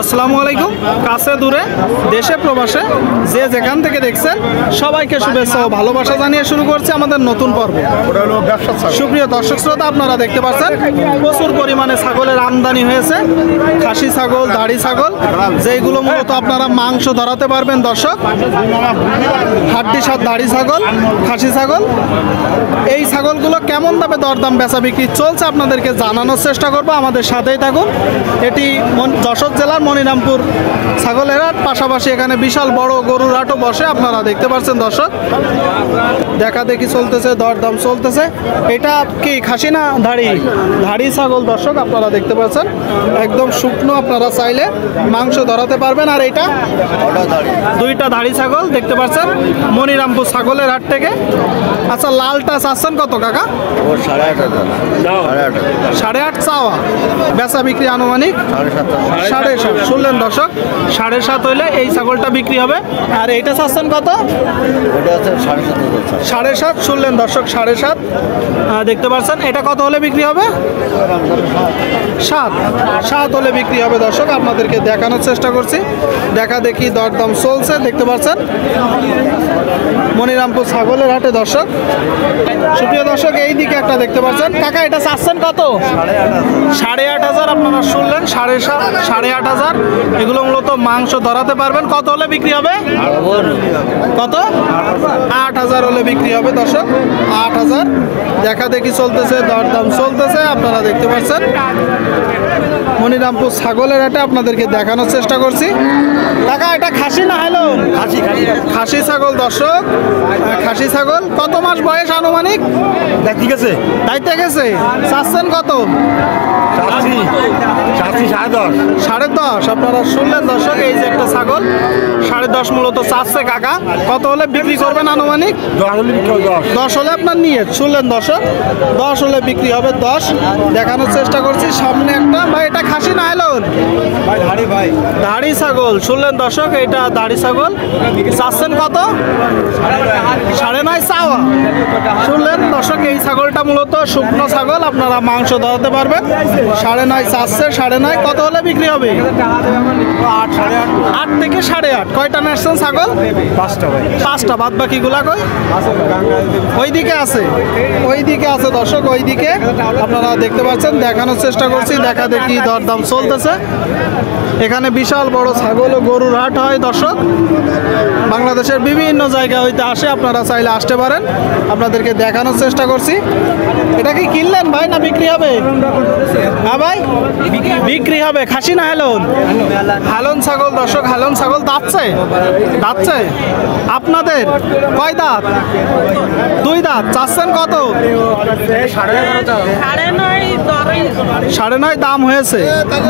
আসসালামু আলাইকুম। কাছে দূরে দেশে প্রবাসে যে যেখান থেকে দেখছেন সবাইকে শুভেচ্ছা ও ভালোবাসা জানিয়ে শুরু করছে আমাদের নতুন পর্ব। সুপ্রিয় দর্শক শ্রোতা, আপনারা দেখতে পাচ্ছেন প্রচুর পরিমাণে ছাগলের আমদানি হয়েছে। খাসি ছাগল, দাড়ি ছাগল, যেইগুলো মূলত আপনারা মাংস ধরাতে পারবেন। দর্শক, হাড্ডি সাত দাড়ি ছাগল, খাসি ছাগল, এই ছাগলগুলো কেমন দামে দরদাম বেচা বিক্রি চলছে আপনাদেরকে জানানোর চেষ্টা করব। আমাদের সাথেই থাকুন। এটি যশোর জেলার মনিরামপুর ছাগলের হাট, পাশাপাশি এখানে বিশাল বড় গরুর হাটও বসে। আপনারা দেখতে পাচ্ছেন দর্শক, দেখা দেখি চলতেছে, দরদাম চলতেছে। এটা কি খাসি না দাড়ি? দাড়ি ছাগল দর্শক, আপনারা দেখতে পাচ্ছেন একদম শুকনো, আপনারা চাইলে মাংস ধরাতে পারবেন। আর এটা দুইটা দাড়ি ছাগল দেখতে পাচ্ছেন মনিরামপুর ছাগলের হাট থেকে। আচ্ছা, লালটা চাচ্ছেন কত কাকা? 8.5 চাওয়া, বেচা বিক্রি আনুমানিক 7.5। শুনলেন দর্শক, 7.5 হইলে এই ছাগলটা বিক্রি হবে। আর এইটা চাচ্ছেন কত? 7.5। শুনলেন দর্শক, 7.5 দেখতে পাচ্ছেন। এটা কত হলে বিক্রি হবে? 7 হলে বিক্রি হবে। দর্শক, আপনাদেরকে দেখানোর চেষ্টা করছি। দেখা দেখি দরদাম চলছে, দেখতে পাচ্ছেন মনিরামপুর ছাগলের হাটে। দর্শক, সুপ্রিয় দর্শক, এই দিকে একটা দেখতে পাচ্ছেন। কাকা, এটা চাচ্ছেন কত? 8.5। আপনারা শুনলেন, 8.5। এগুলো মূলত মাংস ধরাতে পারবেন। কত হলে বিক্রি হবে? কত? 8,000 হলে বিক্রি হবে। দর্শক, 8,000 দেখা দেখি চলতেছে, দরদাম চলতেছে। আপনারা দেখতে পাচ্ছেন মনিরামপুর ছাগলের হাটে আপনাদেরকে দেখানোর চেষ্টা করছি। কাকা, এটা খাসি না? হ্যালো, খাসি ছাগল। দর্শক, খাসি ছাগল কত মাস বয়স আনুমানিক? ঠিক আছে, দায়িত্বে গেছে। চাচ্ছেন কত? 10.5। আপনারা শুনলেন দর্শক, এই যে একটা ছাগল 10.5 মূলত চাচ্ছে কাকা। কত হলে বিক্রি করবেন আনুমানিক? 10 হলে আপনার নিয়ে। শুনলেন দর্শক, 10 হলে বিক্রি হবে। 10 দেখানোর চেষ্টা করছি। সামনে একটা ভাই, এটা খাসি না? হ্যালো, দাড়ি ছাগল। শুনলেন দর্শক, এটা দাড়ি ছাগল। চাচ্ছেন কত? 9.5 চাওয়া। শুনলেন দর্শক, এই ছাগলটা মূলত শুকনো ছাগল, আপনারা মাংস ধরাতে পারবেন। 9.5 চাচ্ছে। 9.5 কত হলে বিক্রি হবে? 8 থেকে 8.5। কয়টা নেসছেন ছাগল? 5টা। বাদ বাকিগুলা কই? ওইদিকে আছে, ওইদিকে আছে দর্শক, ওইদিকে আপনারা দেখতে পাচ্ছেন। দেখানোর চেষ্টা করছি। দেখা দেখি দরদাম চলতেছে। এখানে বিশাল বড় ছাগল ও গরুর হাট হয়। দর্শক, বাংলাদেশের বিভিন্ন জায়গা হইতে আসে, আপনারা চাইলে আসতে পারেন। আপনাদেরকে দেখানোর চেষ্টা করছি। এটা কি কিনলেন ভাই না বিক্রি হবে? হ্যাঁ ভাই, বিক্রি হবে। খাসি না হেলন? হেলন ছাগল। দর্শক, হেলন ছাগল দাঁতছে, দাঁতছে। আপনাদের কয় দাঁত? 2 দাঁত। চাচ্ছেন কত? 9.5 দাম হয়েছে।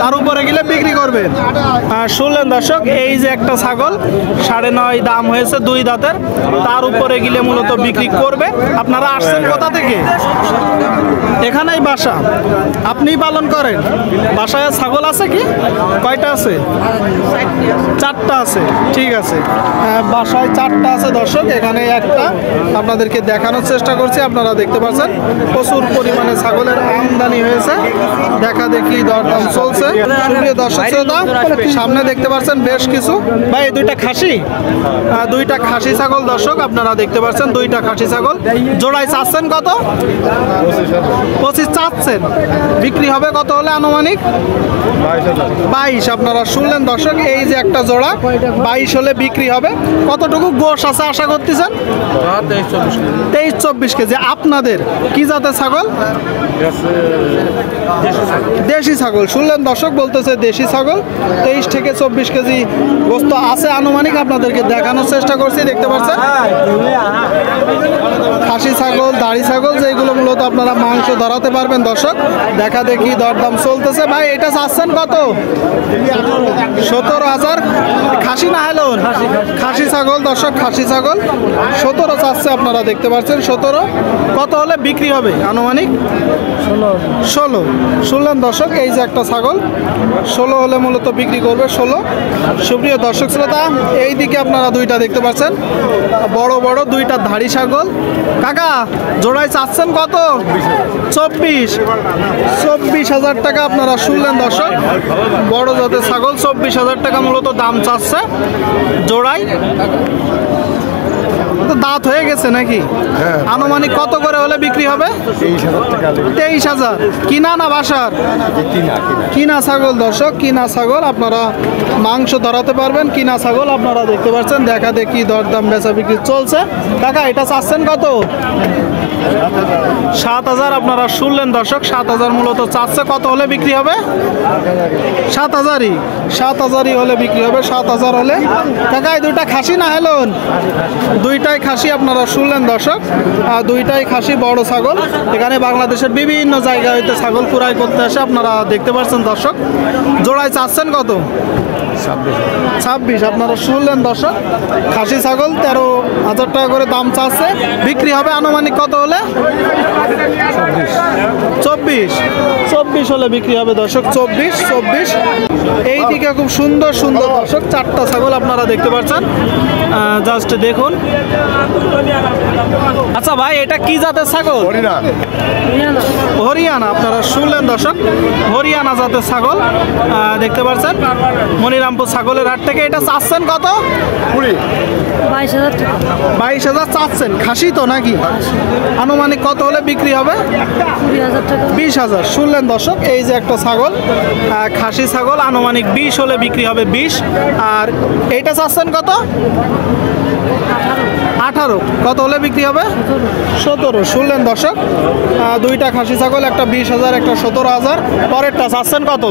তার উপরে গেলে বিক্রি করবেন। শুনলেন দর্শক, এই যে একটা ছাগল 9.5 দাম হয়েছে, 2 দাঁতের। তার উপরে গেলে মূলত বিক্রি করবে। আপনারা আসছেন কোথা থেকে? এখানেই বাসা। আপনি পালন করেন? বাসায় ছাগল আছে কি? কয়টা আছে? 4টা আছে। ঠিক আছে, বাসায় 4টা আছে। দর্শক, এখানে একটা আপনাদেরকে দেখানোর চেষ্টা করছি। আপনারা দেখতে পাচ্ছেন প্রচুর পরিমাণে ছাগলের আমদানি হয়েছে। দেখা দেখি দরদাম চলছে। সুপ্রিয় দর্শক শ্রোতা, সামনে দেখতে পাচ্ছেন বেশ কিছু। ভাই, 2টা খাসি, 2টা খাসি ছাগল। দর্শক, আপনারা দেখতে পাচ্ছেন 2টা খাসি ছাগল। জোড়ায় চাচ্ছেন কত? 25 চাচ্ছেন। বিক্রি হবে কত হলে আনুমানিক? 22। আপনারা শুনলেন দর্শক, এই যে একটা জোড়া 22 হলে বিক্রি হবে। কতটুকু গোশ আছে আশা করতেছেন? 23-24 কেজি। আপনাদের কি জাতের ছাগল? দেশি ছাগল। শুনলেন দর্শক, বলতেছে দেশি ছাগল। 23 থেকে 24 কেজি গোস্ত আছে আনুমানিক। আপনাদেরকে দেখানোর চেষ্টা করছি। দেখতে পাচ্ছেন খাসি ছাগল, দাড়ি ছাগল, যেগুলো মূলত আপনারা মাংস ধরাতে পারবেন। দর্শক, দেখা দেখি দরদাম চলতেছে। ভাই, এটা চাচ্ছেন কত? 17,000। খাসি না হেলো? খাসি ছাগল। দর্শক, খাসি ছাগল 17 চাচ্ছে। আপনারা দেখতে পাচ্ছেন 17। কত হলে বিক্রি হবে আনুমানিক? 16। শুনলেন দর্শক, এই যে একটা ছাগল 16 হলে মূলত কত বিক্রি করবে 16। সুপ্রিয় দর্শক শ্রোতা, এই দিকে আপনারা দুইটা দেখতে পাচ্ছেন, বড় বড় দুইটা ধাড়ি ছাগল। কাকা জোড়ায় চাচ্ছেন কত? 24,000 টাকা আপনারা শুনলেন দর্শক। বড় জাতের ছাগল 24,000 টাকা মূলত দাম চাচ্ছে জোড়ায়। তো দাঁত হয়ে গেছে নাকি? আনুমানিক কত করে হলে বিক্রি হবে? 23,000। কিনা না বাসার? কিনা ছাগল দর্শক, কিনা ছাগল। আপনারা মাংস ধরাতে পারবেন। কিনা ছাগল আপনারা দেখতে পাচ্ছেন, দেখা দেখি দরদাম বেচা বিক্রি চলছে। কাকা এটা চাচ্ছেন কত? 7,000 আপনারা শুনলেন দর্শক। 7,000 মূলত চাচ্ছে। কত হলে বিক্রি হবে? 7,000ই। 7,000ই হলে বিক্রি হবে। 7,000 হলে। কাকা এই দুইটা খাসি না হেলন? দুইটাই খাসি আপনারা শুনলেন দর্শক। দুইটাই খাসি, বড় ছাগল। এখানে বাংলাদেশের বিভিন্ন জায়গা হইতে ছাগল কুড়াই করতে আসে, আপনারা দেখতে পাচ্ছেন দর্শক। জোড়ায় চাচ্ছেন কত? 26। আপনারা শুনলেন দর্শক। খাসি ছাগল 13,000 টাকা করে দাম চাচ্ছে। বিক্রি হবে আনুমানিক কত হলে? 24 হলে বিক্রি হবে দর্শক। 24। এই দিকে খুব সুন্দর সুন্দর দর্শক 4টা ছাগল আপনারা দেখতে পাচ্ছেন। জাস্ট দেখুন। আচ্ছা ভাই, এটা কি জাতের ছাগল? হরিয়ানা। আপনারা শুনলেন দর্শক, হরিয়ানা জাতের ছাগল দেখতে পাচ্ছেন মনিরামপুর ছাগলের হাট থেকে। এটা চাচ্ছেন কত? 22,000 চাচ্ছেন। খাসি তো নাকি? আনুমানিক কত হলে বিক্রি হবে? 20,000। শুনলেন দর্শক, এই যে একটা ছাগল, খাসি ছাগল, আনুমানিক 20 হলে বিক্রি হবে। 20। আর এইটা চাচ্ছেন কত? 18। কত হলে বিক্রি হবে? 17। শুনলেন দর্শক, দুইটা খাসি ছাগল, একটা 20,000, একটা 17,000। পরেরটা চাচ্ছেন কত?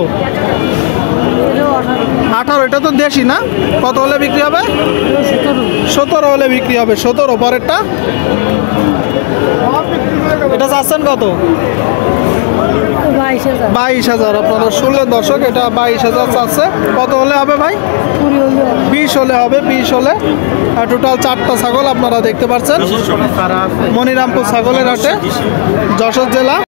18। এটা তো দেশি না? কত হলে বিক্রি হবে? 17 হলে বিক্রি হবে। 17। পরেরটা? এটা চাচ্ছেন কত? 22,000। আপনারা শুনলেন দর্শক, এটা 22,000 চাচ্ছে। কত হলে হবে ভাই? 20 হলে হবে। 20 হলে। টোটাল 4টা ছাগল আপনারা দেখতে পাচ্ছেন মনিরামপুর ছাগলের হাটে, যশোর জেলা।